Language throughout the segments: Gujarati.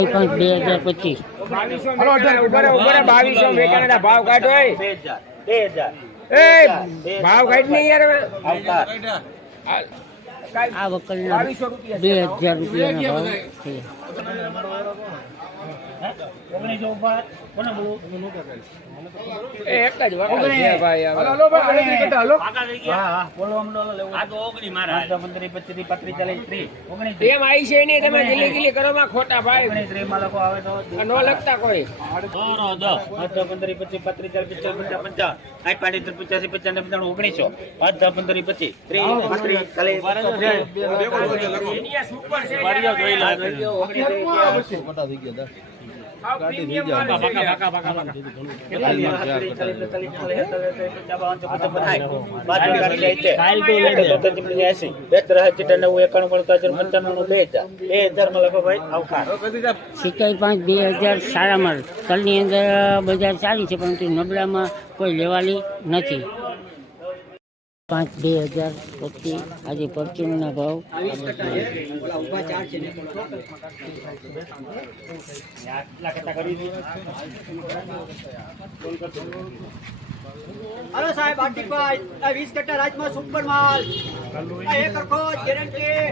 પાંચ બે હજાર પચીસ. બાવીસો મેકાના ભાવ કાઢો એ. એ ભાવ કાઢ નહીં યાર આ વકલના રૂપિયા બે હજાર રૂપિયાના ભાવ છે. એ એક જ વખત છે. ભાઈ હવે. હલો ભાઈ. ગણતરી કરતા હલો એમ આવી છે નહીં તમે ગીલી ગીલી કરો માં ખોટા ભાઈ. આ નો લગતા કોઈ. એની આ સુપર છે? વાળું છે. સિત્તેર પાંચ બે હજાર સારા તલની અંદર બજાર સારી છે પરંતુ નબળામાં કોઈ લેવાલી નથી. પાંચ બે હજાર પચીસ આજે પરચુનના ભાવ. હલો સાહેબ હાર્દિકભાઈ આ વીસ કટ્ટા રાજમાં સુપર માલ. એક અખો ગેરંટી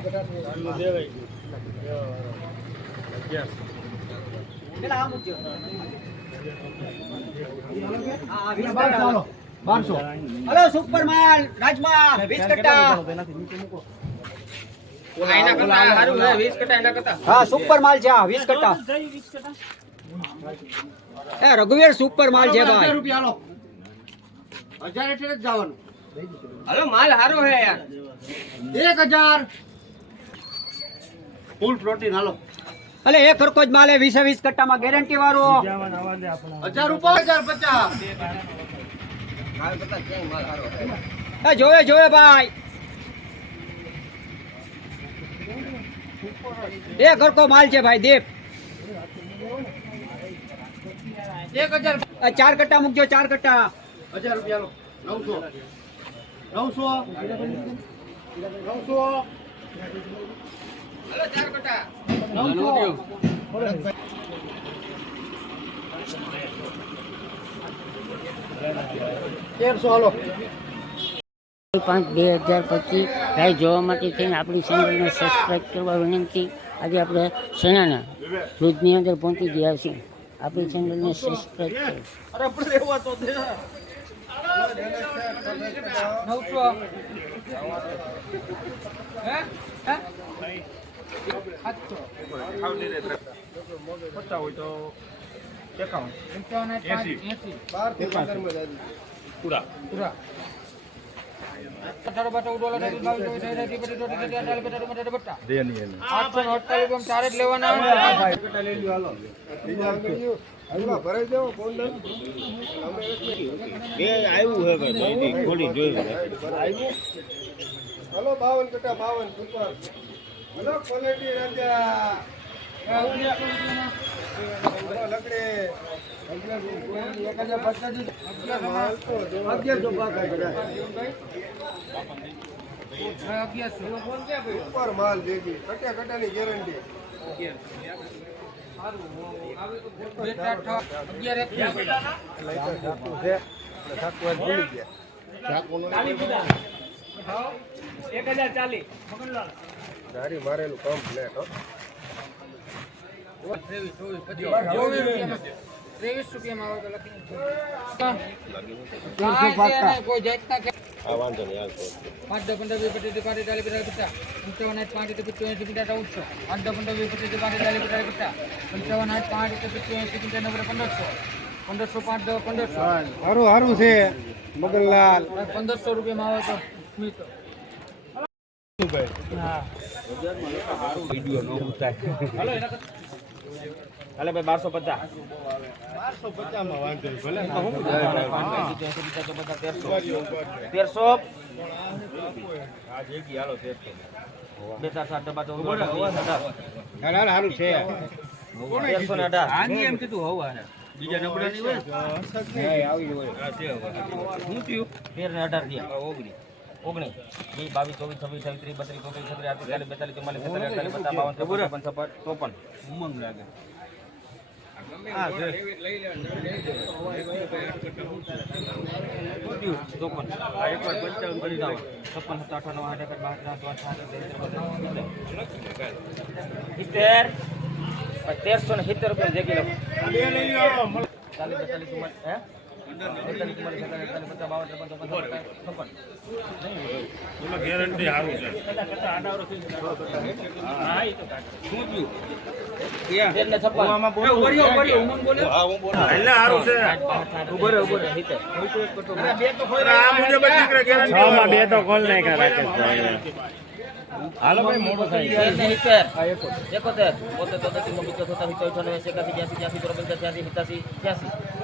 આ મૂકજો. કટ્ટા. હલો સુપર માલ રાજમા વીસ કટ્ટા હા સુપર માલ છે વીસ કટ્ટા. એ રઘુવીર સુપર માલ છે ભાઈ. હલો. માલ સારો હે યાર. એક હજાર. ફૂલ પ્રોટીન હાલો. અલે એક હરખો જ માલ વીસે વીસ કટ્ટામાં ગેરંટી વાળો. હજાર રૂપિયા હજાર પચાસ. એ જોવે જોવે ભાઈ. એક હરખો માલ છે ભાઈ દીપ એક હજાર ચાર કટ્ટા મૂકજો ચાર કટ્ટા. હજાર રૂપિયા હાલો નવસો. નવસો. નવસો. ચાર કટ્ટા. નવસો. તેરસો હાલો. પાંચ બે હજાર પચીસ. લાઈવ જોવા માટે થઈને આપણી ચેનલને સબસ્ક્રાઈબ કરવા વિનંતી. આજે આપણે સેનાના ભુજની અંદર પહોંચી ગયા છીએ. આપણી ચેનલને સબસ્ક્રાઈબ કરો. પણ રહેવા તો દે નવસો હલો. બાવન કટા બાવન સુપર. હલો ક્વોલિટી રાજા. ઉપર માલ ભેગી કટા કટાની ગેરંટી ગાડી મારેલું કમ્પ્લેટ ત્રેવીસ પાંચ પંદર વીસ પચીસ પાંચ ચાલીસ પચાસ પચાસ પંચાવન પાંચ પચીસ પચાસ ચૌદસો દસ પંદર વીસ પચીસ પાંચ ચાલીસ પચાસ પચાસ આઠ પાંચ પચીસ પચાસ નંબર પંદરસો પંદરસો પાંચ દસ પંદરસો સારું સારું છે મગનલાલ પંદરસો રૂપિયામાં આવે તો સ્મિત હાલે ભાઈ બારસો પચાસ. બારસો પચાસમાં વાંધો નહીં, ભલે. ને. તેરસો. હાલ, હાલ, સારું છે. તેરસો ને અઢાર. બીજા આવી હોય. આવી થયું? તેર ને અઢાર થયા. ઓગણીસ ઓગણીસ. વીસ બાવીસ ચોવીસ છવ્વીસ છવ્વીસ ત્રીસ બત્રીસ ચોત્રીસ છત્રીસ આડત્રીસ ચાલીસ બેતાલીસ ચુમ્માલીસ સત્તાલીસ અડતાલીસ પચાસ બાવન ત્રેપન ચોપન ચોપન. ઉમંગ લાગે. ચોપન. આ એક વાર પંચાવન છપ્પન સત્તા આઠ એક બાર સિત્તેર. તેરસો ને સિત્તેર રૂપિયા લખો ચાલીસ બેતાલીસ હે? ગેરંટી સારું છે બે તો ખોલ નાખ્યા રાકેશભાઈ હાલો ભાઈ મોટો થાય એકોતેર બોતેર તોતેર ચુમ્મો પિત્તોર સત્તર સિત્તેર અઠાણું એંસી એકાસી બ્યાસી ત્યાસી ચોરાપંચાસ છ્યાસી સિત્યાસી છ્યાસી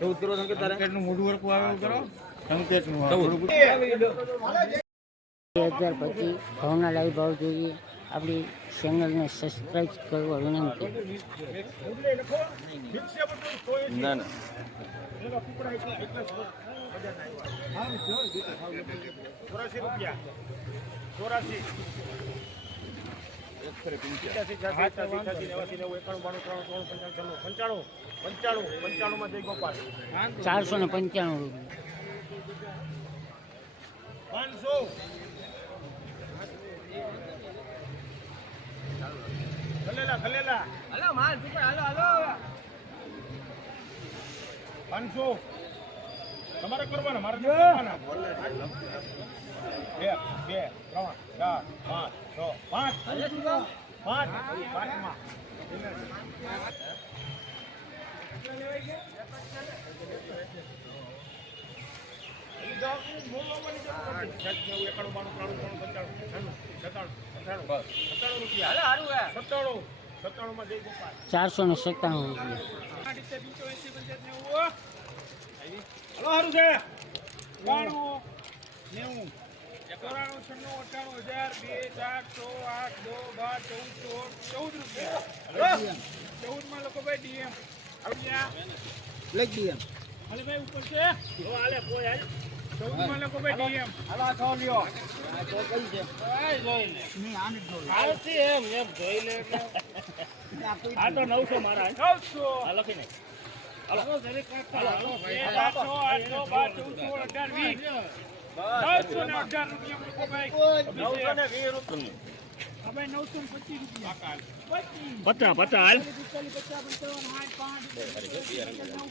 ચૌદ કરો સંકેત તારે. મોઢું વરકું આવે કરો. સંકેતનું બે હજાર પચીસ ભાવના લાઈવ ભાવ જોઈએ. આપણી ચેનલને સબસ્ક્રાઈબ કરવા વિનંતી. ના ના. ચોરાશી રૂપિયા. ચોરાસી. ચારસો ને પંચાણું રૂપિયા ખલેલા ખલેલા હલો માલ હાલો હાલો પાંચસો તમારે કરવાના મારે કરવાના. એક બે ત્રણ ચાર પાંચ છ પાંચ. પાંચ. પાંચમાં. ચારસો ને સત્તાણું રૂપિયા. હલો હારું છે? બાણું નેવું. ચોરાણું છન્નું અઠાણું હજાર બે ચાર છ આઠ દો બાર ચૌદ સોળ ચૌદ રૂપિયા ચૌદમાં લોકો ભાઈ ડીએમ. લઈ દઈએ હાલે ભાઈ ઉપર છે? જો હાલે કોઈ હાલ. ચૌદમાં લોકો ભાઈ ડીએમ. હાલો છો? લ્યો જોઈ લે. હાલથી એમ એમ જોઈ લે આ તો નવસો મારા નવસો. આ લખી નાખ. પચીસ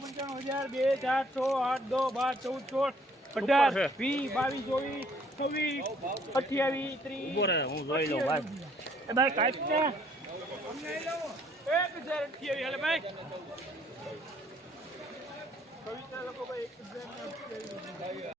પચાસ બે ચાર છ આઠ દો બાર ચૌદ સોળ અઢાર વીસ બાવીસ ચોવીસ છવ્વીસ અઠ્યાવીસ ત્રીસ હું જોઈ લઉં ભાઈ ભાઈ કાંઈક અમને લઈ એક હજાર અઠ્યાવીસ ભાઈ કવિતા લોકો ભાઈ એક હજાર ને અઠ્યાવીસ